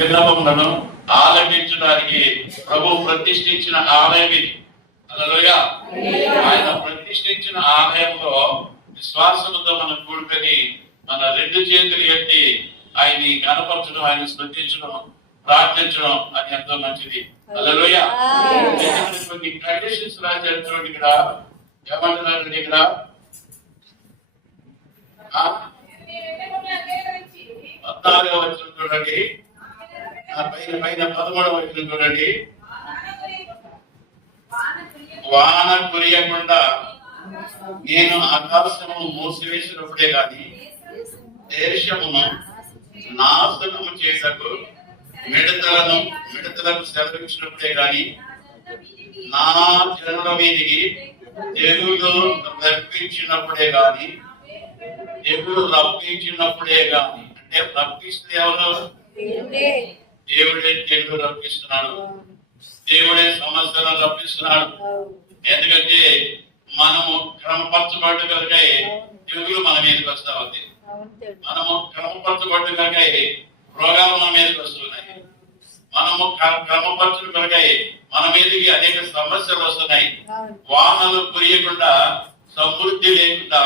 విన్నపములను ఆలపించడానికి ప్రభు ప్రతిష్ఠించిన ఆలయం ఇది. హల్లెలూయా. ఆయన ప్రతిష్ఠించిన ఆలయంలో విశ్వాసంతో మనం కూడుకొని మన రెండు చేతులు ఎత్తి ఆయన్ని కనపరచడం, ఆయన స్తుతించడం, ప్రార్థించడం అది ఎంతో మంచిది. హల్లెలూయా. కొన్ని కండిషన్స్ రాశారు చూడండి. ఇక్కడ ఏమంటున్నారు? ఇక్కడ 14వ వచనం చూడండి, పైన 13వ వచనం చూడండి. వాన కురియకుండా నేను ఆకాశము మూసివేసినప్పుడే గాని దేశమును నాశనము చేసకు మిడతలకు సెలవిచ్చినప్పుడే గాని నా జనుల మీదికి తెగులు రప్పించినప్పుడే గాని అంటే రప్పిస్తే ఎవరు? దేవుడే తెగులు రప్పిస్తున్నాడు, దేవుడే సమస్యలను రప్పిస్తున్నాడు. ఎందుకంటే మనము క్రమపరచబడ్డ కనుక తెగులు మన మీదకి వస్తా ఉంది. మనము క్రమపరచబడ్డ కనుక రోగాలు మన మీదకి వస్తున్నాయి. మనము క్రమపరచడం కనుక మన మీదకి అనేక సమస్యలు వస్తున్నాయి. వానలు కురియకుండా, సమృద్ధి లేకుండా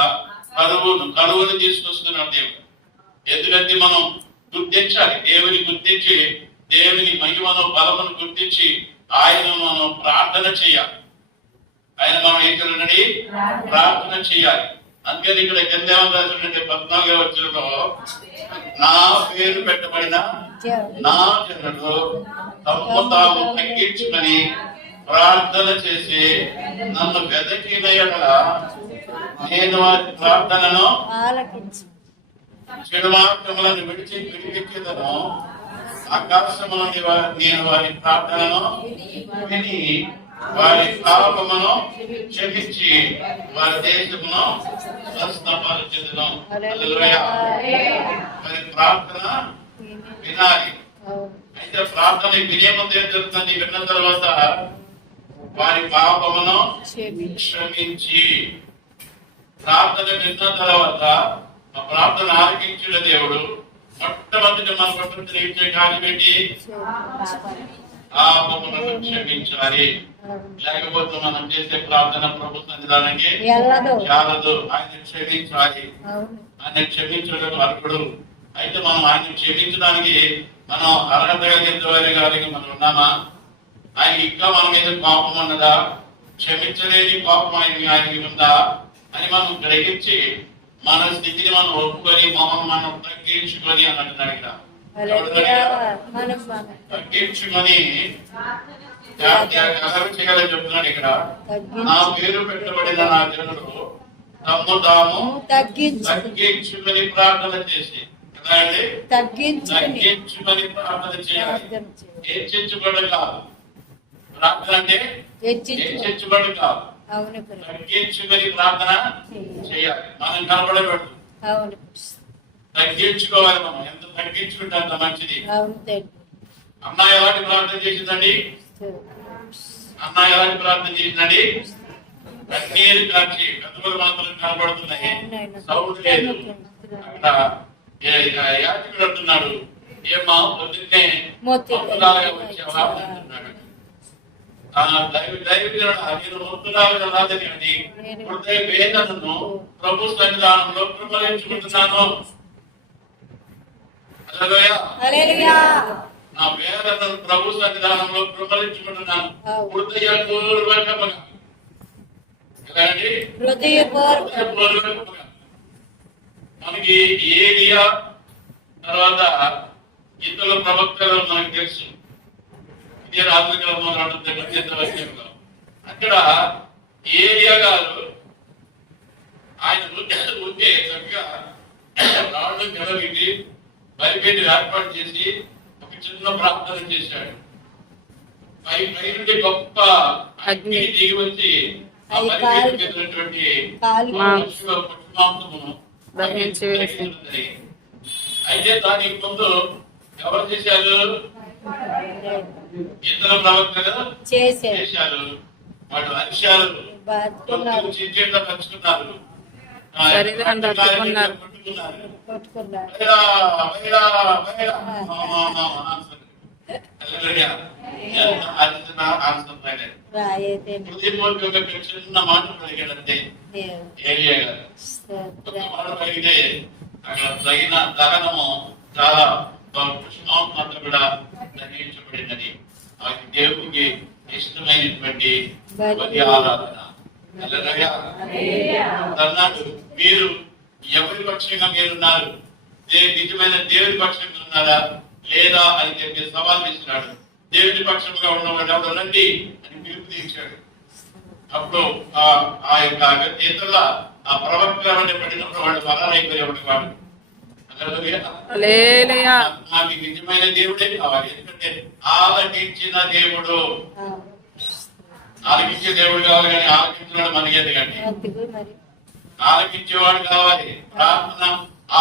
కరువును తీసుకొస్తున్నాడు దేవుడు. ఎందుకంటే మనం గుర్తించాలి, దేవుని గుర్తించి, దేవుని మహిమను బలమును గుర్తించి ఆయనను మనం ప్రార్థన చేయాలి. ఆయన మనం ఏం చేయాలండి? ప్రార్థన చేయాలి. అందుకని ఇక్కడ కింద 14వ వచనంలో నా పేరు పెట్టబడిన నా జనులు తమ్ము తాము తగ్గించుకొని ప్రార్థన చేసి నన్ను వెదకిన యెడల నేను వారి ప్రార్థనను చెడు మార్గములను విడిపించేదను. ఆకాశమును నేను వారి ప్రార్థనను విని వారి పాపమును క్షమించి వారి దేశమును స్వస్థపరచెదను. హల్లెలూయా. మరి ప్రార్థన వినాలి. అయితే ప్రార్థన వినే ముందు ఏం జరుగుతుంది? విన్న తర్వాత వారి పాపమును క్షమించి, ప్రార్థన విన్న తర్వాత ఆ ప్రార్థన ఆలకించిన దేవుడు మొట్టమొదటి మన ప్రపంచం ఇచ్చే కార్యం ఏంటి? పాపములను క్షమించాలి. లేకపోతే మనం చేసే ప్రార్థన ప్రభు సన్నిధానానికి చాలదు. ఆయన క్షమించాలి. ఆయన క్షమించడం అర్హుడు. అయితే మనం ఆయన క్షమించడానికి మనం అర్హత కలిగిన మనం ఉన్నామా? ఆయన ఇంకా మన మీద కోపం ఉన్నదా? క్షమించలేని కోపం ఆయనకి ఉందా అని మనం గ్రహించి మన స్థితిని మనం ఒప్పుకొని మనం తగ్గించుకొని అని అంటున్నాడు. ఇక్కడ తగ్గించుకొని చేయాలని చెప్తున్నాడు. ఇక్కడ నా పేరు పెట్టబడిన నా జనులు తమ్ము తాము తగ్గించుకొని ప్రార్థన చేసి తగ్గించుకొని ప్రార్థన చేయాలి. హెచ్చించబడి కాదు ప్రార్థన అంటే, హెచ్చించబడి కాదు, తగ్గించుకొని ప్రార్థన చేయాలి. మనం కనబడబెట్టు తగ్గించుకోవాలి. మనం ఎంత తగ్గించుకుంటే అంత మంచిది. అన్న ఎలాంటి ప్రార్థన చేసిందండి? కన్నీరు కాచి కతులు మాత్రం కనబడుతున్నాయి, సౌండ్ లేదు. అక్కడ యాజకుడు అంటున్నాడు, ఏమా పొద్దున్నే మొత్తులాగా వచ్చావా అంటున్నాడు. నేను మొత్తులాగా రాదని అని హృదయ వేదనను ప్రభు సన్నిధానంలో కృపలించుకుంటున్నాను. హల్లెలూయా. నా వేదనను ప్రభు సన్నిధానంలో కృపలించుకుంటున్నాను. హృదయపూర్వకంగా మనకి ఏలియా తర్వాత ఇతరుల ప్రవక్తలు మనకు తెలుసు. ఇదే రాజకీయంలో అక్కడ ఏలియా గారు ఆయన ఉంటే చక్కగా రాళ్ళు నిలబెట్టి బలిపేట ఏర్పాటు చేసి ఒక చిన్న ప్రార్థన చేశాడు. పై నుండి గొప్ప అగ్ని దిగి వచ్చి ఆ బలిపేట పెట్టినటువంటి పక్షుమాంసమును అయితే దానికి ముందు ఎవరు చేశారు? ఇతర ప్రవక్తలు చేశారు. వాళ్ళు అరిశారు, పంచుకున్నారు, హృదయపూర్వకంగా చిన్న మాట పలికాడంతే ఏలియా గారు. ఒక మాట పలికితే అక్కడ తగిన దహనము చాలా పుష్పం కూడా నిర్ణయించబడినది. ఆ దేవునికి ఇష్టమైనటువంటి బలి ఆరాధన. అన్నాడు, మీరు ఎవరి పక్షంగా మీరున్నారు? నిజమైన దేవుని పక్షంగా ఉన్నారా లేదా అని చెప్పి సవాల్ ఇస్తున్నాడు. దేవుని పక్షంగా ఉన్నవాడు ఎవరు రండి అని పిలుపు తీర్చాడు. అప్పుడు ఆ యొక్క ఇతరుల ఆ ప్రవక్త పడినప్పుడు వాడు పరారైపోయేవాడు. వాడు నాకు నిజమైన దేవుడే కావాలి. ఎందుకంటే ఆలకించిన దేవుడు, ఆలకించే దేవుడు కావాలి కానీ ఆలకించినాడు మనకేది కానీ ఆలకించేవాడు కావాలి. ప్రార్థన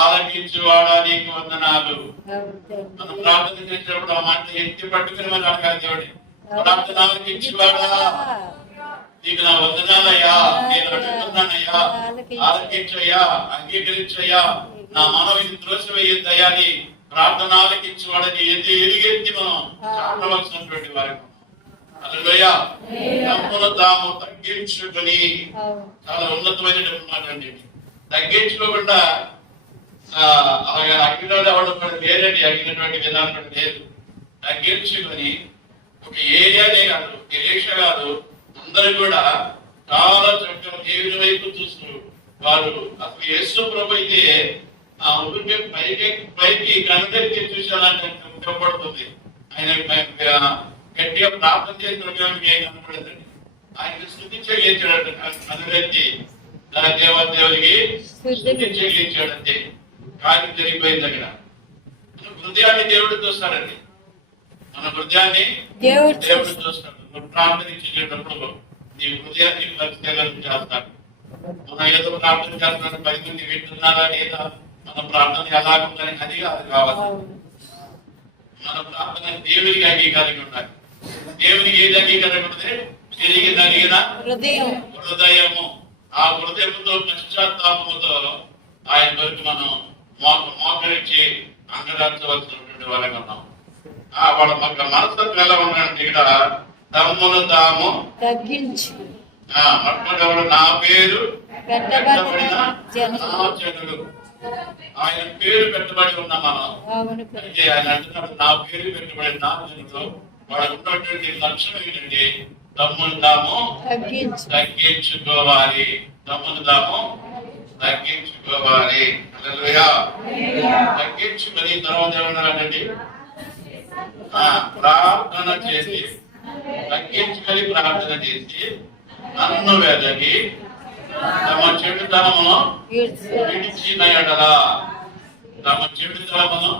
ఆలకించేవాడా నీకు వందనాలు. మనం ప్రార్థన చేసినప్పుడు ఆ మాట ఎత్తి పట్టుకుని మనం అడగాలి. దేవుడి ప్రార్థన ఆలకించేవాడా నీకు నా వందనాలయ్యా, నేను అడుగుతున్నానయ్యా, ఆలకించయ్యా, అంగీకరించయ్యా, నా మనవిని త్రోసివేయద్దయ్యా అని ప్రార్థన ఆలకించేవాడని ఎరిగెత్తి మనం చాటవలసినటువంటి వారు. తమ్మును తాము తగ్గించుకొని, చాలా ఉన్నతమైనటువంటి మాట అండి. తగ్గించుకోకుండా అగ్నిలో అవ్వడం లేదండి, అగ్గినటువంటి విధానం లేదు. తగ్గించుకొని ఒక ఏరియానే కాదు, ఎలీషా కాదు, అందరూ కూడా చాలా చక్కగా దేవుని వైపు చూస్తూ వారు అసలు యేసు ప్రభు అయితే ఆ ఊరికే పైకి కనుదెత్తి చూసేలాంటి కనపడుతుంది. ఆయన గట్టిగా ప్రార్థన చేసిన ఏం కనపడదండి. ఆయన స్థుతి చెల్లించాడు, కనుదెత్తి దేవదేవుడికి స్థుతి చెల్లించాడంతే. కార్యం జరిగిపోయింది. దగ్గర మన హృదయాన్ని దేవుడు చూస్తాడండి, మన హృదయాన్ని దేవుడు చూస్తాడు. ప్రార్థనించేటప్పుడు నీ హృదయాన్ని పరిశీలన చేస్తాడు. మనం ఏదో ప్రార్థన చేస్తున్నాడు, 10 మంది వింటున్నారా లేదా, మన ప్రార్థన ఎలా ఉందని అది కావాలి. మన ప్రార్థన దేవునికి అంగీకారంగా ఉండాలి. దేవునికి ఏది అంగీకారంగా ఉంటే తిరిగి నలిగిన హృదయము, ఆ హృదయముతో పశ్చాత్తాపముతో ఆయన వరకు మనం మోకరించి అంగదార్చవలసినటువంటి వాళ్ళగా ఉన్నాం. వాళ్ళ మనస్తత్వం ఎలా ఉన్నాడంటే ఇక్కడ తమ్మును తాము తగ్గించి మొట్టమొదటి నా పేరు పెట్టబడిన జనులు, ఆయన పేరు పెట్టబడి ఉన్న మనం అంటే ఆయన అంటున్నాడు నా పేరు పెట్టబడిన నా జనులు. వాళ్ళకు ఉన్నటువంటి లక్ష్యం ఏంటంటే తమ్మును తాము తగ్గించుకోవాలి, తమ్మును తాము తగ్గించుకోవాలి. తగ్గించుకొని తర్వాత ఏమన్నారండి, ప్రార్థన చేసి తగ్గించుకొని ప్రార్థన చేసి నన్ను వెదకి తమ చెడుతనమును విడిచిన ఎడల, తమ చెడుతనమును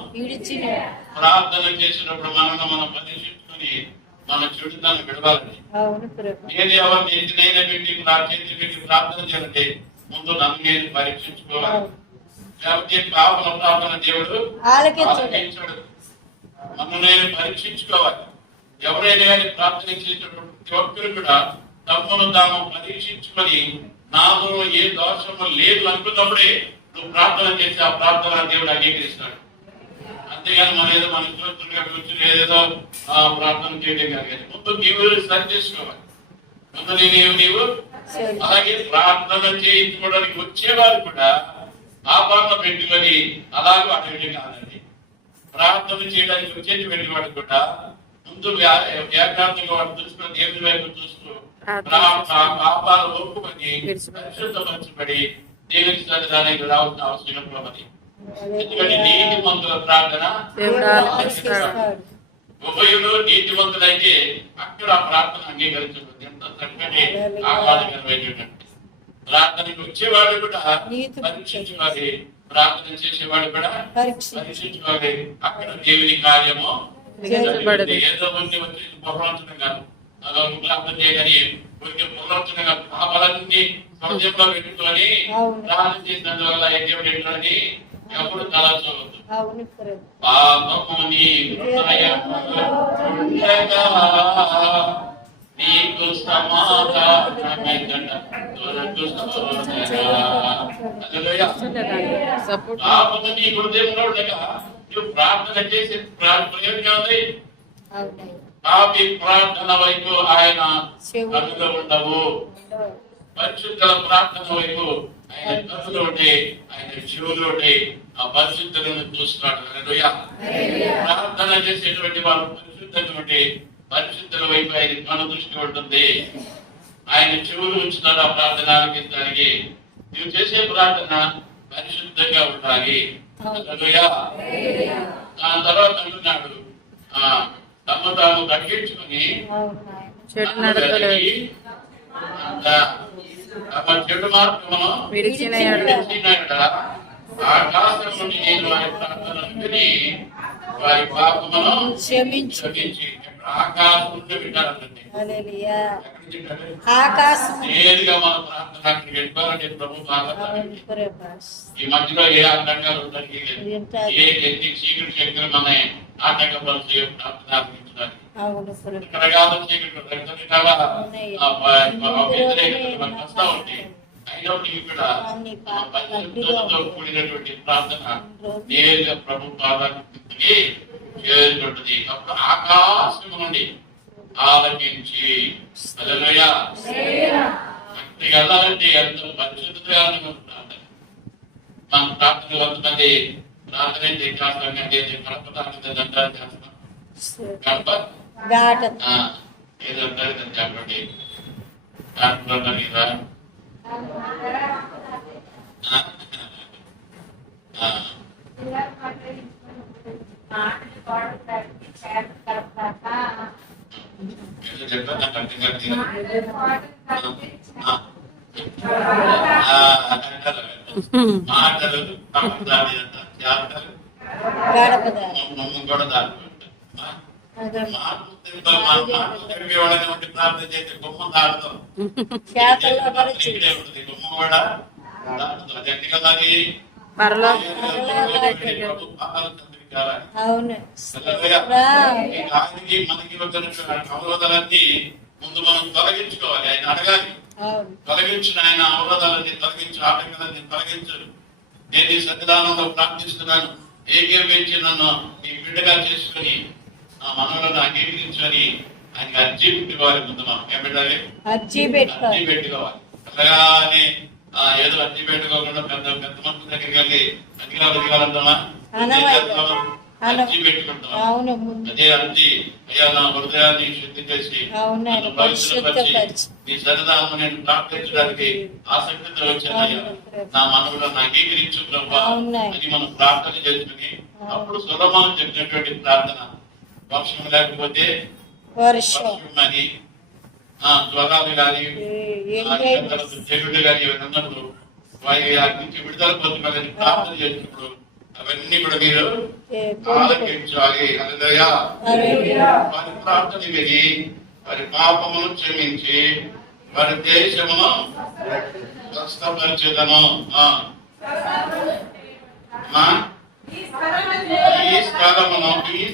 ప్రార్థన చేసినప్పుడు మనం పరీక్షించుకొని మన చెడుతనం విడవాలని. ఏది ఎవరిని ఎదురైనా పెట్టి నా చేతి పెట్టి ప్రార్థన చేయాలంటే ముందు నన్ను నేను పరీక్షించుకోవాలి. లేకపోతే పాపల ప్రార్థన దేవుడు ఆలకించాడు. నన్ను నేను పరీక్షించుకోవాలి. ఎవరైనా కానీ ప్రార్థన చేసేటప్పుడు ప్రతి ఒక్కరు కూడా తమ్మును తాము పరీక్షించుకొని నాలో ఏ దోషము లేదు అనుకున్నప్పుడే నువ్వు ప్రార్థన చేసి ఆ ప్రార్థన దేవుడు అంగీకరిస్తాడు. అంతేగాని మన ఏదో మన ఇతరులుగా కూర్చుని ఏదేదో ప్రార్థన చేయడం కాదు. ముందు నీవు సరి చేసుకోవాలి. ముందు నీవు అలాగే ప్రార్థన చేయించుకోవడానికి వచ్చేవారు కూడా ఆపాదన పెట్టుకొని అలాగే అటు కాదండి. ప్రార్థన చేయడానికి వచ్చేది వెళ్ళేవాడు కూడా ముందు ఏకాంతంగా వాడు చూసుకొని దేవుని వైపు చూస్తూ పాపాలు ఒప్పుకొని పరిశుద్ధపరచబడి దేవుని సన్నిధానానికి రావాల్సిన అవసరం ఉన్నది. ఎందుకంటే నీతి మంతుల ప్రార్థన ఉభయుడు నీతి మంతులైతే అక్కడ ఆ ప్రార్థన అంగీకరించబడింది. ఎంత చక్కటి ఆహ్లాదకరమైనటువంటి ప్రార్థనకు వచ్చేవాడు కూడా పరీక్షించుకోవాలి, ప్రార్థన చేసేవాడు కూడా పరీక్షించుకోవాలి. అక్కడ దేవుని కార్యము ఏదో మంది వచ్చి బహుళంచడం కాదు, ప్రార్థన చేయని ఊరికి బహుళంచడం కాదు. పాపాలన్నీ హృదయంలో పెట్టుకొని ప్రార్థన చేసినందువల్ల దేవుడు ఏంటని ఎప్పుడు తలచవద్దు. పాపము నీ హృదయములో ఉండగా నీకు పాపము నీ హృదయంలో ఉండగా నువ్వు ప్రార్థన చేసే ప్రయోజనం ఉంది. పాపి ప్రార్థన వైపు ఆయన కనులు ఉండవు, పరిశుద్ధుల ప్రార్థన వైపు ఆయన కనులు ఉండి ఆయన చెవులు ఉండి ఆ పరిశుద్ధులను చూస్తున్నాడు. హల్లెలూయా. ప్రార్థన చేసేటువంటి వారు పరిశుద్ధంగా ఉండి పరిశుద్ధుల వైపు ఆయన కను దృష్టి ఉంటుంది. ఆయన చెవులు ఉంచుతాడు ఆ ప్రార్థన ఆలకించడానికి. నువ్వు చేసే ప్రార్థన పరిశుద్ధంగా ఉండాలి. హల్లెలూయా. దాని తర్వాత అంటున్నాడు, తమ తాము తగ్గించుకుని తమ చెడు మార్గమును విడిచిన ఆకాశం నుండి నేను వారి ప్రార్థనను విని వారి పాపమును క్షమించి. ఆకాశం నుండి వింటారండి. నేరుగా మన ప్రార్థన అక్కడికి వెళ్ళిపోవాలంటే ప్రభు ఈ మధ్యలో ఏ ఆటంకాలు ఉంటాయి, ఏ చీకటి శక్తులు మన ఆటంకపరిచే ప్రార్థన ఆలకించడానికి. ఇక్కడ కాదు చీకటి చాలా వ్యతిరేకత వస్తూ ఉంటాయి. అయినప్పటికీ కూడా పరిశుద్ధతతో కూడినటువంటి ప్రార్థన నేరుగా ప్రభు పాదానికి చేరుకుంటుంది. అప్పుడు ఆకాశం నుండి ఆలకించి. హల్లెలూయా. అక్కడికి వెళ్ళాలంటే ఎంతో పరిశుద్ధంగా ప్రార్థన. మన ప్రార్థన కొంతమంది ప్రార్థన చేస్తాం, గడప దండాలు చేస్తాం. గడప ఏదో చెప్పండి. మీద మాటలు కూడా దాని వాళ్ళని ప్రార్థన చేస్తే బొమ్మ దాడుతాం. బొమ్మ కూడా దాడుతాం. అది ఎన్ని కదా ఆయనకి మనకి అవరోధాలన్నీ ముందు మనం తొలగించుకోవాలి. ఆయన అడగాలి, తొలగించిన ఆయన అవరోధాలన్నీ తొలగించు, ఆటంకాలన్నీ తొలగించు. నేను ఈ సన్నిధానంలో ప్రార్థిస్తున్నాను, ఏకీభవించి నన్ను ఈ బిడ్డగా చేసుకుని ఆ మనవులను అంగీకరించుకొని ఆయనకి అర్జీ పెట్టుకోవాలి. ముందు మనం ఏం పెట్టాలి? అర్జీ పెట్టుకోవాలి. అలాగానే ఏదో అర్జీ పెట్టుకోకుండా పెద్ద పెద్ద మనుషుల దగ్గరికి వెళ్ళి అధికారులంటామా అర్జీ పెట్టుకుంటాం. అదే అర్జీ, అయ్యా నా హృదయాన్ని శుద్ధి చేసి నీ సన్నిధానం నేను ప్రార్థించడానికి ఆసక్తితో వచ్చానయ్యా, నా మనవులను అంగీకరించు ప్రభా అని మనం ప్రార్థన చేసుకుని అప్పుడు సొలొమోను చెప్పినటువంటి ప్రార్థన, వర్షం లేకపోతే వర్షం అని, జ్వరాలు కానీ చెడులు కానీ ఉన్నప్పుడు వారి నుంచి విడుదల పొందుకోవాలని ప్రార్థన చేసినప్పుడు అవన్నీ కూడా మీరు ఆలకించాలి. హల్లెలూయా. వారి ప్రార్థన విని వారి పాపమును క్షమించి వారి దేశమును స్వస్థపరిచేదను. ఈ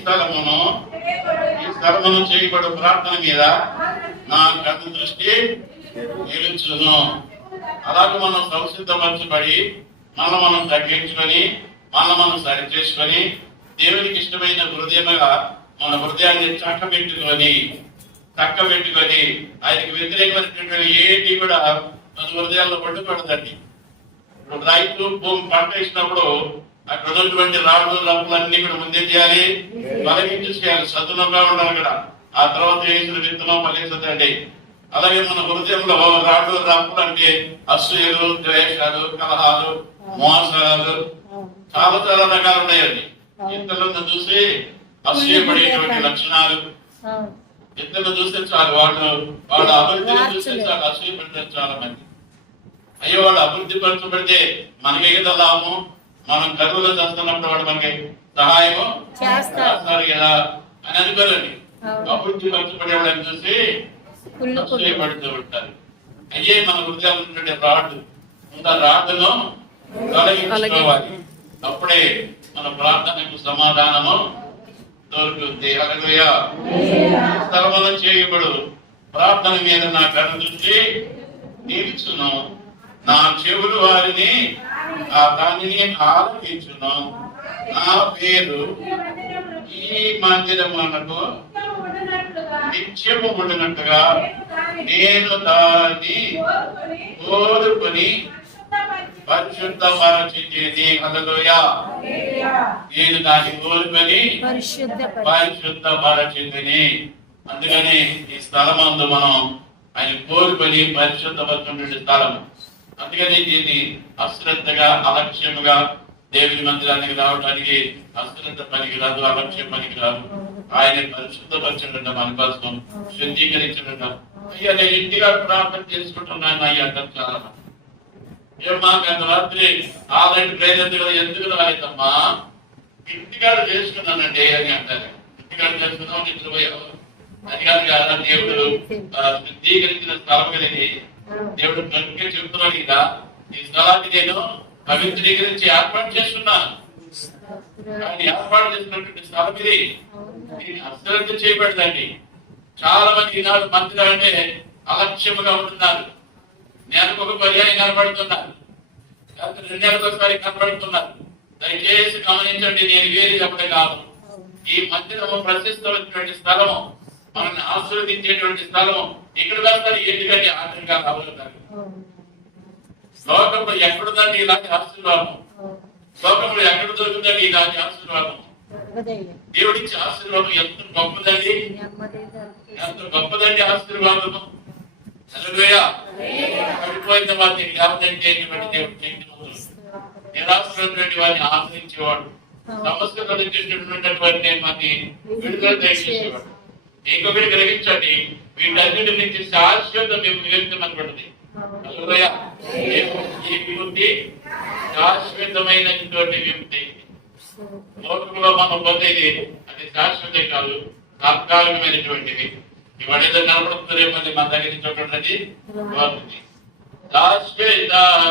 స్థలమును చేయబడు ప్రార్థన మీద నా కథ దృష్టి నిలుచును. అలాగే మనం సంసిద్ధపరచబడి మనం తగ్గించుకొని మనం సరి చేసుకొని దేవునికి ఇష్టమైన హృదయముగా మన హృదయాన్ని చక్కబెట్టుకొని ఆయనకి వ్యతిరేకమైనటువంటి ఏంటి కూడా మన హృదయాల్లో పట్టుకూడదండి. ఇప్పుడు రైతు భూమి పంట ఇచ్చినప్పుడు అక్కడ ఉన్నటువంటి రాళ్ళు రప్పులు అన్ని కూడా ముందే చేయాలి, చేయాలి, సతునంగా ఉండాలి కూడా. ఆ తర్వాత వేసిన విత్తనం ఫలిస్తుందండి. అలాగే మన హృదయంలో రాళ్ళు రప్పులు అంటే అసూయలు, ద్వేషాలు, కలహాలు, మోసాలు చాలా చాలా రకాలు ఉన్నాయండి. ఇతరులను చూసి అసూయపడేటువంటి లక్షణాలు, ఇతరులు చూస్తే చాలు వాళ్ళ అభివృద్ధిని చూస్తే చాలు అసూయపడతారు చాలా మంది. అయ్యో వాళ్ళు అభివృద్ధి పరచబడితే మనకే కదా లాభం, మనం కరువులో చేస్తున్నప్పుడు వాడు మనకి సహాయము చేస్తారు కదా అని అనుకోరండి. అభివృద్ధి పరచబడేవాళ్ళని చూసి అసూయపడుతూ ఉంటారు. అయ్యే మన హృదయాలు ఉన్నటువంటి రాళ్ళు ఇంకా రాళ్ళను తొలగించుకోవాలి. అప్పుడే మన ప్రార్థనకు సమాధానము దొరుకుతుంది. హల్లెలూయా. స్థలములో చేయబడు ప్రార్థన మీద నా కన్ను దృష్టి నిలుచును, నా చెవులు వారిని దానిని ఆలకించును. నా పేరు ఈ మందిరమునకు నిత్యము ఉండినట్టుగా నేను దాన్ని కోరుకొని పరిశుద్ధపరచింది. హల్లెలూయా. నేను దాన్ని కోరుకొని పరిశుద్ధపరచింది. అందుకని ఈ స్థలమందు మనం ఆయన కోరుకొని పరిశుద్ధపరచుకునే స్థలం. అందుకని దీన్ని అశ్రద్ధగా అలక్ష్యముగా దేవుని మందిరానికి రావడానికి అశ్రద్ధ పనికిరాదు, అలక్ష్యం పనికిరాదు. ఆయన పరిశుద్ధపరచడం మన కోసం శుద్ధీకరించడం. అయ్యా నేను ఇంటిగా ప్రార్థన చేసుకుంటున్నాను అయ్యా అంటారు చాలా మంది. ఏమా గత రాత్రి ఆల్రెడీ ప్రేరేతులు ఎందుకు రాలేదమ్మా, ఇంటికాడ చేసుకున్నానండి అని అంటారు. ఇంటికాడ చేసుకున్నాం నిద్రపోయావు అది కాదు కదా. దేవుడు శుద్ధీకరించిన స్థలం కలిగి దేవుడు కనుక చెబుతున్నాడు కదా, ఈ స్థలాన్ని నేను పవిత్రీకరించి ఏర్పాటు చేస్తున్నాను. ఆయన ఏర్పాటు చేసినటువంటి స్థలం ఇది. దీన్ని అశ్రద్ధ చేయబడదండి. చాలా మంది ఈనాడు మందిరం అంటే అలక్ష్యముగా ఉంటున్నారు. నెలకు ఒక పర్యాయం కనబడుతున్నారు, 2 నెలలకు ఒకసారి కనబడుతున్నారు. దయచేసి గమనించండి, నేను వేరే చెప్పడం కాదు. ఈ మందిరము ప్రశస్తమైనటువంటి స్థలము, మనల్ని ఆశీర్వదించేటువంటి స్థలము. ఇక్కడ వస్తారు ఎందుకంటే ఆటంగా రాబోతున్నారు. లోకంలో ఎక్కడుందండి ఇలాంటి ఆశీర్వాదం? లోకంలో ఎక్కడ దొరుకుతుందండి ఇలాంటి ఆశీర్వాదం? దేవుడిచ్చే ఆశీర్వాదం ఎంత గొప్పదండి, ఎంత గొప్పదండి ఆశీర్వాదము. హల్లెలూయా. పడిపోయిన వారిని లేవదంటే దేవుడు నిరాశటువంటి వారిని ఆశ్రయించేవాడు, సమస్యలు వచ్చేటటువంటి వారిని విడుదల దయచేసేవాడు. ఇంకొకటి గ్రహించండి, వీటన్నిటి నుంచి శాశ్వతం మేము నివేదించమనబడింది. హల్లెలూయా. ఈ విముక్తి శాశ్వతమైనటువంటి విముక్తి. లోకంలో మనం పొందేది అది శాశ్వతం కాదు, తాత్కాలికమైనటువంటిది. ఇవాళ ఏదో కనపడుతుంది మళ్ళీ మన దగ్గర నుంచి ఒకటి శాశ్వతమైనది.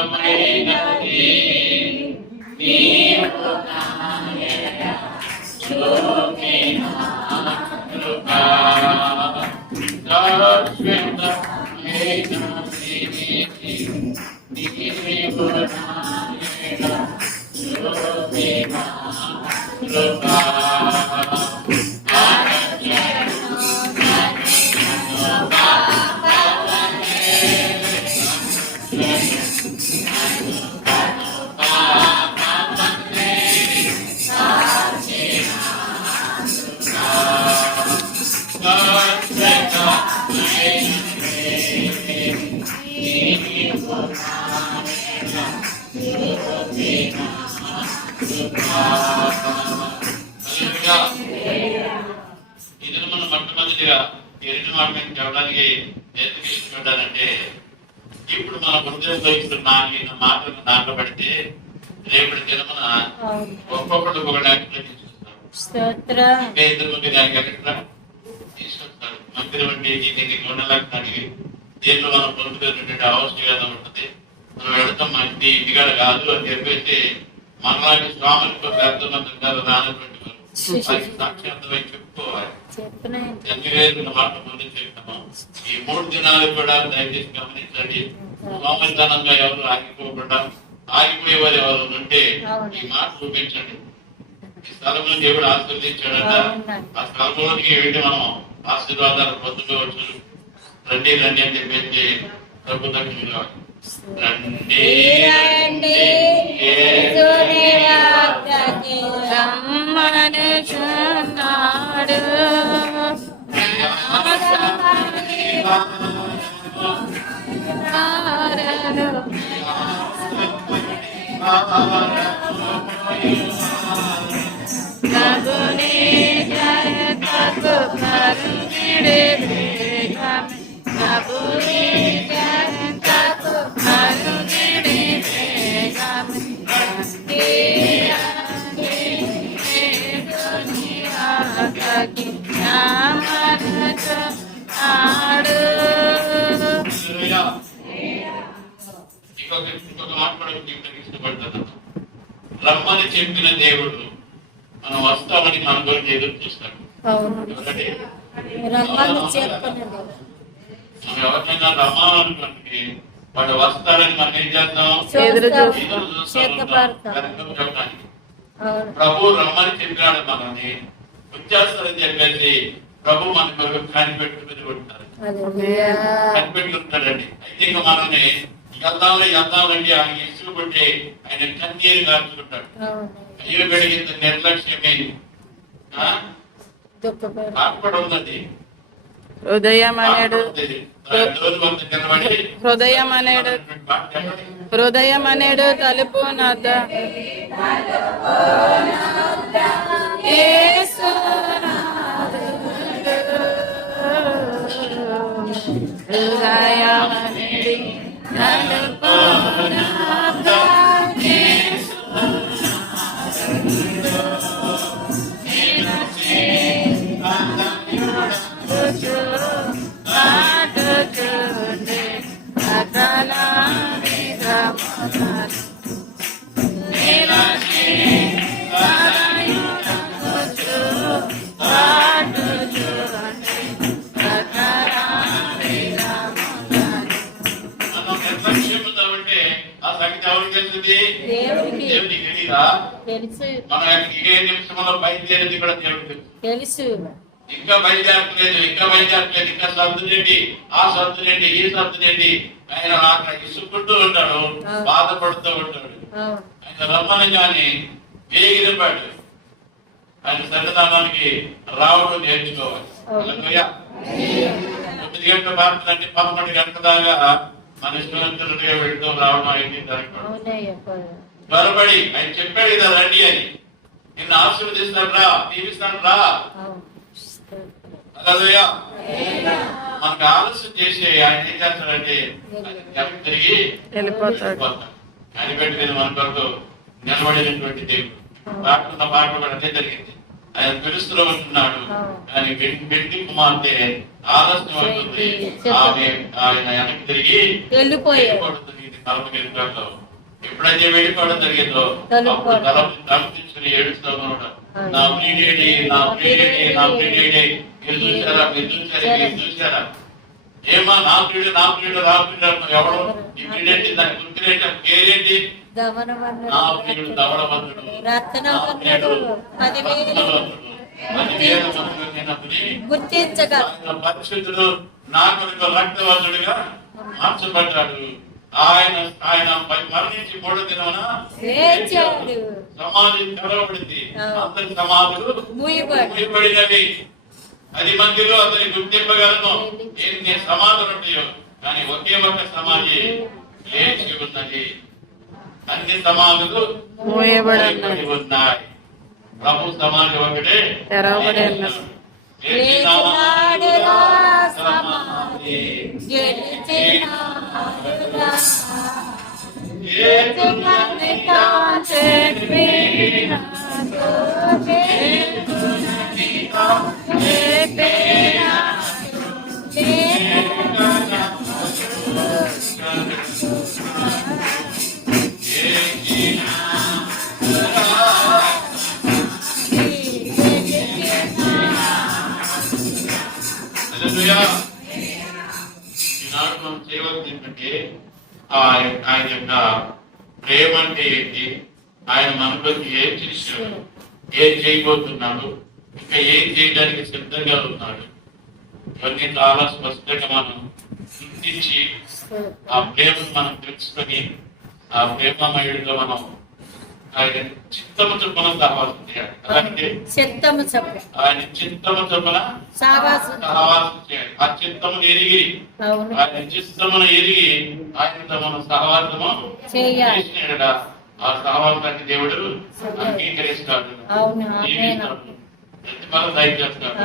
ఇది మనం మొట్టమొదటిగా ఎరిటి మాట చెప్పడానికి ఎందుకు ఇష్టపడ్డానంటే, ఇప్పుడు మన హృదయంలో ఇప్పుడు నాలుగు మాటలు నాటబడితే రేపటి దినమున ఒక్కొక్కటి ఒకటి తీసుకొస్తారు. మందిరం అంటే దీనికి గుణలక్షణానికి దీంట్లో మనం పొందుతున్నటువంటి అవసరం ఉంటుంది. మనం వెళతాం మంది ఇంటికాడ కాదు అని చెప్పేసి మనలాంటి స్వాములతో పెద్ద మంది ఉంటారు, రానటువంటి వారు సాక్షాత్మై చెప్పుకోవాలి. మాట ముందు చెప్తాము. ఈ 3 దినాలు కూడా దయచేసి గమనించండి. సోమరితనంగా ఎవరు ఆగిపోకుండా, ఆగిపోయేవారు ఎవరు ఉంటే ఈ మాట చూపించండి. ఈ స్థలంలో దేవుడు ఆశీర్వదించాడంట. ఆ స్థలంలోకి వెళ్ళి మనం ఆశీర్వాదాలు పొందుకోవచ్చు. రండి రండి అని చెప్పేసి ప్రభు దక్షిణగా రండి రమ్మనుచున్నాడు. ప్రభుని జయతకు కరుణిడే వేగం, ప్రభుని జయతకు కరుణిడే వేగం. రమ్మని చెప్పిన దేవుడు మనం వస్తామని మన గురించి ఎదురు చూస్తాడు. మనం ఎవరినైనా రమ్మాలనుకోండి వాడు వస్తాడని మనం ఏం చేద్దాం, ఎదురు చూస్తాం. ప్రభు రమ్మని చెప్పినాడు, మనల్ని వచ్చేస్తారని చెప్పేసి ప్రభు మన కొరకు కనిపెట్టుకుని ఉంటారు, కనిపెట్టుకుంటాడండి. అయితే ఇంకా మనల్ని వెళ్దామండి ఆయన ఇసుకుంటే ఆయన కన్నీరు కార్చుకుంటాడు. అయ్యో పెరిగింది నిర్లక్ష్యమైంది కూడా ఉందండి. హృదయం అనేడు తలుపు నాద దేవునికి తెలియదా? మనం ఏ నిమిషంలో బయలుదేరేది కూడా దేవుడికి తెలుసు. ఇంకా బయలుదేరట్లేదు, ఇంకా సర్దులేంటి, ఆ సర్దులేంటి, ఈ సర్దులేంటి, ఆయన అక్కడ ఇసుకుంటూ ఉంటాడు, బాధపడుతూ ఉంటాడు. ఆయన రమ్మనగానే వేగిరిపాడు. ఆయన సన్నిధానానికి రావడం నేర్చుకోవాలి. 9 గంటల ప్రార్థన అంటే 11 గంటల దాకా మన ఇష్టంగా వెళ్తూ రావడం అయింది. త్వరపడి ఆయన చెప్పాడు కదా రండి అని, నిన్ను ఆశీర్వదిస్తాడు రా, దీవిస్తాడు రా. హల్లెలూయా. మనకు ఆలస్యం చేసి ఆయన ఏం చేస్తాడంటే తిరిగి వెళ్ళిపోతాడు. కనిపెట్టుకుని మన కొరకు నిలబడినటువంటి దేవుడు. పాడుతున్న పాట కూడా అదే జరిగింది. ఆయన పిలుస్తూ ఉంటున్నాడు కానీ వెండి కుమార్తె ఆలస్యం అవుతుంది, ఆమె ఆయన వెనక్కి తిరిగి వెళ్ళిపోతుంది. తలపు ఎప్పుడైతే వెళ్ళిపోవడం జరిగిందో అప్పుడు తలుపు తీసుకుని ఏడుస్తూ ఉన్నాడు, నా ప్రియుడేడి, నా ప్రియుడేడి, నా ప్రియుడేడి. మీరు చూసారా, మీరు చూసారా, మీరు చూసారా? ఏమా నా ప్రియుడు, నా ప్రియుడు, నా ప్రియుడు ఎవడు? ఈ ప్రియుడేంటి, దాని గుర్తులేంటి, పేరేంటి? నా ప్రియుడు ధవళవంతుడు, పరిశుద్ధుడు, నా కొరకు రక్తవంతుడిగా మార్చబడ్డాడు. ఆయన ఆయన మరణించి 3వ దినమున సమాధి తెరవబడింది. అందరి సమాధులు మూయబడినవి. 10 మందిలో అతని గుర్తింపగలను ఎన్ని సమాధులు ఉంటాయో, కానీ ఒకే ఒక సమాధి లేచి ఉన్నది. అన్ని సమాధులు మూయబడి ఉన్నాయి. ప్రభు సమాధి ఒకటే తెరవబడి ఉన్నది. ఈనాడు మనం చేయవలసింది ఏంటంటే ఆయన యొక్క ప్రేమ అంటే ఏంటి, ఆయన మనలోకి ఏం చేశాడు, ఏం చేయబోతున్నాడు, ఇంకా ఏం చేయడానికి సిద్ధంగా ఉన్నాడు, ఇవన్నీ చాలా స్పష్టంగా మనం గుర్తించి ఆ ప్రేమను మనం తెలుసుకొని ఆ ప్రేమమయుడిగా మనం ఆయన చిత్తము చొప్పున సహవాసం చేయాలి. అలాగే ఆయన చిత్తము చొప్పున సహవాసం చేయాలి. ఆ చిత్తమును ఎరిగి ఆయన చిత్తమును ఎరిగి ఆయనతో మనం సహవాసము చేసినాడ ఆ సహవాసాన్ని దేవుడు అంగీకరిస్తాడు, ప్రతిఫలం దయచేస్తాడు.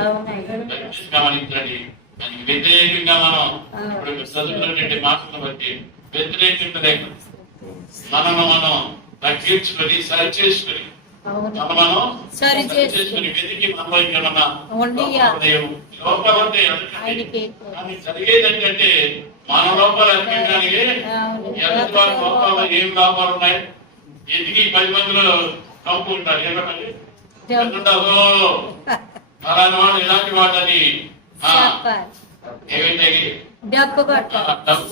గమనించండి, దానికి వ్యతిరేకంగా మనం ఇప్పుడు చదువుకున్నటువంటి మాటలను బట్టి వ్యతిరేకంగా లేక మనం తగ్గించుకొని సరి చేసుకుని మనం సరి చేసుకుని వెతికి మనలో ఇంకేమన్నా లోపాలు ఉంటాయి. కానీ జరిగేది ఏంటంటే మన లోపాలు ఎదగడానికి ఎదుటి వారి లోపాలు ఏం లోపాలు ఉన్నాయి ఎదిగి 10 మందిలో కంపు ఉంటారు. ఏమంటే అలాంటి వాళ్ళు ఇలాంటి వాళ్ళని ఏమైతే డబ్బు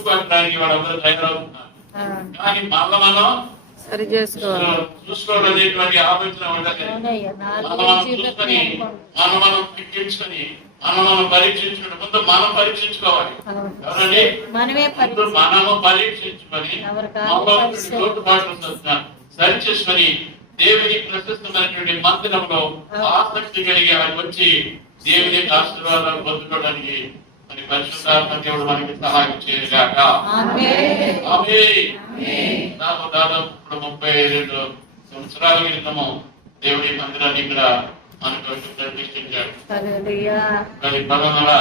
కట్టడానికి వాళ్ళందరూ తయారవుతున్నారు. కానీ మళ్ళీ మనం సరి చూసుకోవాలనేటువంటి ఆలోచన ఉండదు. మనం తగ్గించుకొని మనం పరీక్షించుకుంటే ముందు మనం పరీక్షించుకోవాలి. ఎవరండి? ముందు మనము పరీక్షించుకొని లోటుపాట్లు సరిచేసుకొని దేవుని ప్రశస్తమైనటువంటి మందిరంలో ఆసక్తి కలిగి వచ్చి దేవుని ఆశీర్వాదాలు పొందుకోవడానికి మరి పరిశుద్ధాత్మ దేవుడు మనకి సహాయం చేయగాక. నాకు దాదాపు 32 సంవత్సరాల క్రితము దేవుడి మందిరాన్ని ఇక్కడ మనకు ప్రతిష్ఠించాడు. 1994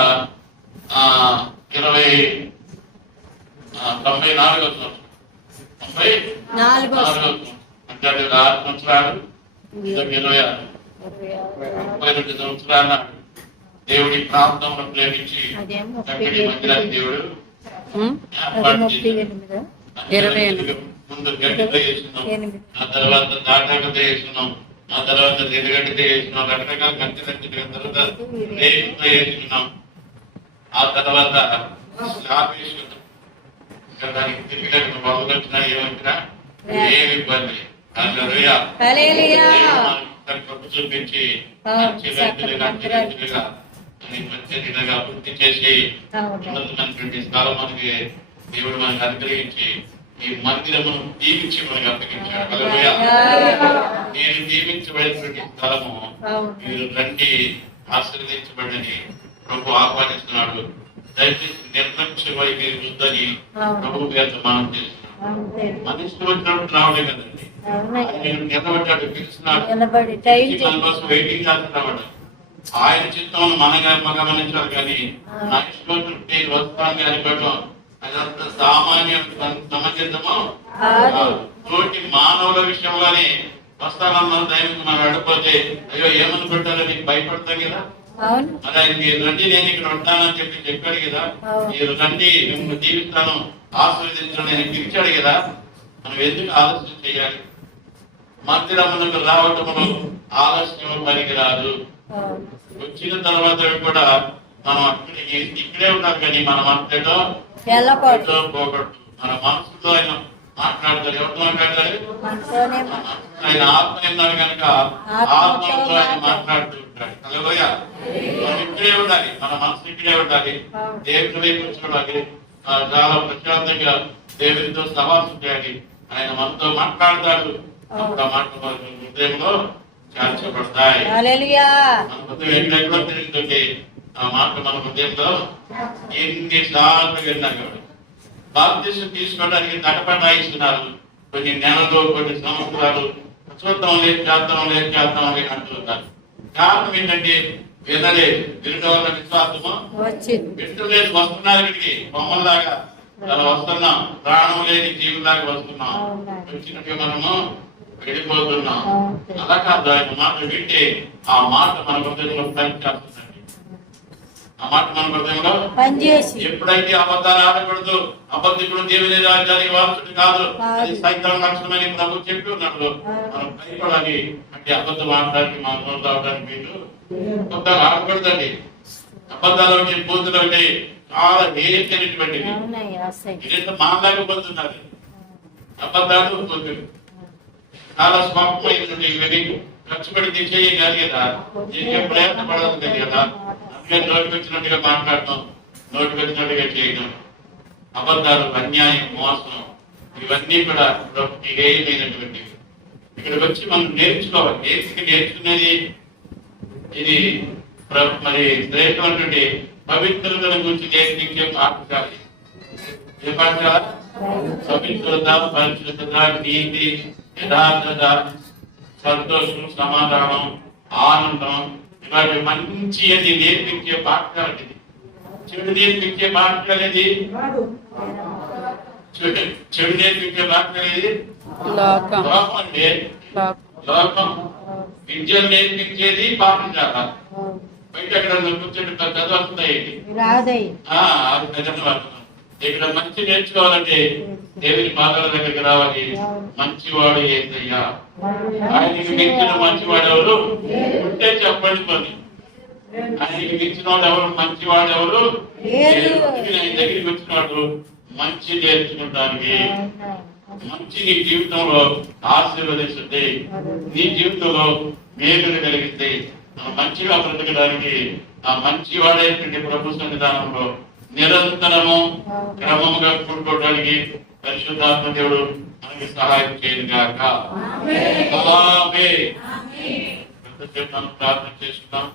అంటే 6 సంవత్సరాలు 32 సంవత్సరాల దేవుడి ప్రాంతంలో ప్రేమించి చక్కటి మందిరాన్ని దేవుడు ముందు గడ్డితో వేసుకున్నాం, ఆ తర్వాత దాటాకతో వేసుకున్నాం, ఆ తర్వాత నిలగడ్డతో వేసుకున్నాం, రకరకాల గంటి తర్వాత రేకుతో వేసుకున్నాం, ఆ తర్వాత స్లాబ్ వేసుకున్నాం. ఇంకా దానికి తిరిగి బాబులు వచ్చినా ఏమొచ్చినా ఏమి ఇబ్బంది చూపించి మంచిగా పూర్తి చేసి ఉన్నతమైనటువంటి స్థలం మనకి దేవుడు మనకి అనుగ్రహించి ఈ మందిరమును దీవించి మనకి అప్పగించాడు. నేను దీవించబడినటువంటి స్థలము మీరు రండి ఆశీర్వదించబడని ప్రభు ఆహ్వానిస్తున్నాడు. దయచేసి నిర్లక్ష్య వైఖరి వద్దని ప్రభు గారితో మనం చేస్తున్నాం. మన ఇష్టం వచ్చినప్పుడు రావడే కదండి, ఆయన నిలబడ్డాడు, పిలుస్తున్నాడు, మన కోసం వెయిటింగ్ చేస్తున్నాడు. ఆయన చిత్తం మనగా గమనించాలి కానీ నా ఇష్టం వస్తాను కానీ పెట్టడం అదంతా సామాన్య సమంజసము. తోటి మానవుల విషయంలోనే వస్తానన్న దైవం మనం వెళ్ళిపోతే అయ్యో ఏమనుకుంటారో నీకు భయపడతాం కదా. మరి ఆయన మీరు రండి నేను ఇక్కడ ఉంటానని చెప్పాడు కదా, మీరు రండి మిమ్మల్ని జీవిస్తాను ఆశీర్వదించడం నేను పిలిచాడు కదా. మనం ఎందుకు ఆలస్యం చేయాలి? మందిరమునకు రావటమును ఆలస్యం పనికిరాదు. వచ్చిన తర్వాత కూడా మనం అక్కడికి ఇక్కడే ఉన్నారు కానీ మన మనసులో పోగొట్టు. మన మనసులో ఆయన మాట్లాడతారు. ఎవరితో మాట్లాడతారు? ఆయన ఆత్మ అన్నారు కనుక ఆత్మతో ఆయన మాట్లాడుతూ ఉంటాడు. అలాగే మనం ఇక్కడే ఉండాలి, మన మనసు ఇక్కడే ఉండాలి, దేవుని వైపు చూడాలి, చాలా ప్రశాంతంగా దేవునితో సవాసం చేయాలి. ఆయన మనతో మాట్లాడతాడు. హృదయంలో చేర్చబడతాయి. మన హృదయం ఎక్కడెక్కడో తిరుగుతుంటే ఆ మాట మన హృదయంలో ఎన్నిసార్లు విన్నాడు. బాప్తిసం తీసుకోవడానికి తటపటాయిస్తున్నారు. కొన్ని నెలలు కొన్ని సంవత్సరాలు చూద్దాం చేద్దాం అంటున్నారు. కారణం ఏంటంటే వినలేదు, వినడం వల్ల విశ్వాసము వింటలేదు. వస్తున్నారు ఇక్కడికి బొమ్మల్లాగా వస్తున్నాం, ప్రాణం లేని జీవులాగా వస్తున్నాం. వచ్చినట్టు మనము వెళ్ళిపోతున్నాం. అలా కాదు, ఆయన మాట వింటే ఆ మాట మన హృదయంలో పనిచేస్తుందండి. ఆ మాట మన హృదయంలో ఎప్పుడైతే అబద్ధాలు ఆడకూడదు, అబద్ధికుడు దేవుని రాజ్యానికి వారసుడు కాదు, అది సైతం లక్షణమని ప్రభు చెప్పి ఉన్నాడు. మనం భయపడాలి అంటే అబద్ధం ఆడడానికి మన నోరు రావడానికి వీళ్ళు అబద్ధాలు ఆడకూడదండి. అబద్ధాలు అంటే బూతులు అంటే చాలా హేయమైనటువంటివి. ఇదంతా మాట్లాడకపోతున్నారు. అబద్ధాలు బూతులు చాలా స్వల్పమైనటువంటి ఖర్చు పెడితే చేయగలిగేదా, ప్రయత్నపడదు కదా. అందుకే నోటికి వచ్చినట్టుగా మాట్లాడటం, నోటికి వచ్చినట్టుగా చేయడం, అబద్ధాలు, అన్యాయం, మోసం, ఇవన్నీ కూడా హేయమైనటువంటివి. ఇక్కడికి వచ్చి మనం నేర్చుకోవాలి. నేర్చుకునేది ఇది మరి శ్రేష్టమైనటువంటి పవిత్రత గురించి నేర్పించే పాఠశాల. ఏ పాఠశాల? పవిత్రత, పరిశుద్ధత, నీతి, యథార్థత, సంతోషం, సమాధానం, ఆనందం, ఇలాంటి మంచి అది నేర్పించే పాఠశాల. ఇది చెడు నేర్పించే పాఠశాల. ఇది చెడు నేర్పించే పాఠశాల. ఇది లోకం అంటే లోకం. విద్యను నేర్పించేది పాఠశాల. బయట ఎక్కడ కూర్చొని చదవస్తున్నాయి. ఇక్కడ మంచి నేర్చుకోవాలంటే దేవుని పాదాల దగ్గరికి రావాలి. మంచివాడు ఏంటయ్యా, ఆయనకి మించిన మంచివాడు ఎవరు ఉంటే చెప్పండి. పని ఆయనకి మించిన వాడు ఎవరు, మంచివాడు ఎవరు? ఆయన దగ్గరికి వచ్చినవాడు మంచి నేర్చుకుంటానికి, మంచి నీ జీవితంలో ఆశీర్వదిస్తుంది, నీ జీవితంలో మేలులు కలిగిస్తే మనం మంచిగా బ్రతకడానికి ఆ మంచి వాడైనటువంటి ప్రభు సన్నిధానంలో నిరంతరము క్రమముగా కూడుకోవడానికి పరిశుద్ధాత్మ దేవుడు మనకి సహాయం చేయను గాక. ఆమేన్. ప్రార్థన చేసుకుందాం.